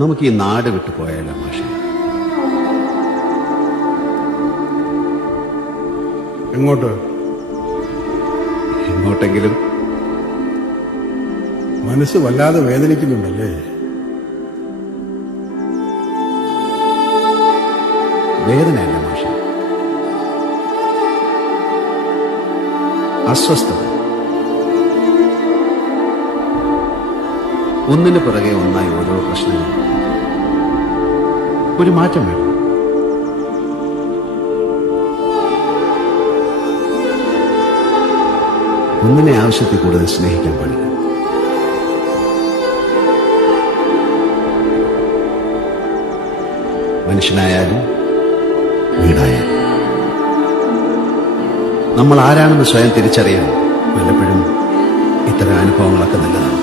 നമുക്ക് ഈ നാട് വിട്ടു പോയാലോ മാഷെ? എങ്ങോട്ട്? എങ്ങോട്ടെങ്കിലും. മനസ്സ് വല്ലാതെ വേദനിക്കുന്നുണ്ടല്ലേ? വേദനയല്ല മാഷെ, അസ്വസ്ഥത. ഒന്നിനു പുറകെ ഒന്നായി ഓരോ പ്രശ്നങ്ങൾ. ഒരു മാറ്റം വേണം. ഒന്നിനെ ആവശ്യത്തിൽ കൂടുതൽ സ്നേഹിക്കാൻ പാടില്ല. മനുഷ്യനായാലും വീടായാലും നമ്മൾ ആരാണെന്ന് സ്വയം തിരിച്ചറിയാൻ വല്ലപ്പോഴും ഇത്തരം അനുഭവങ്ങളൊക്കെ നല്ലതാണ്.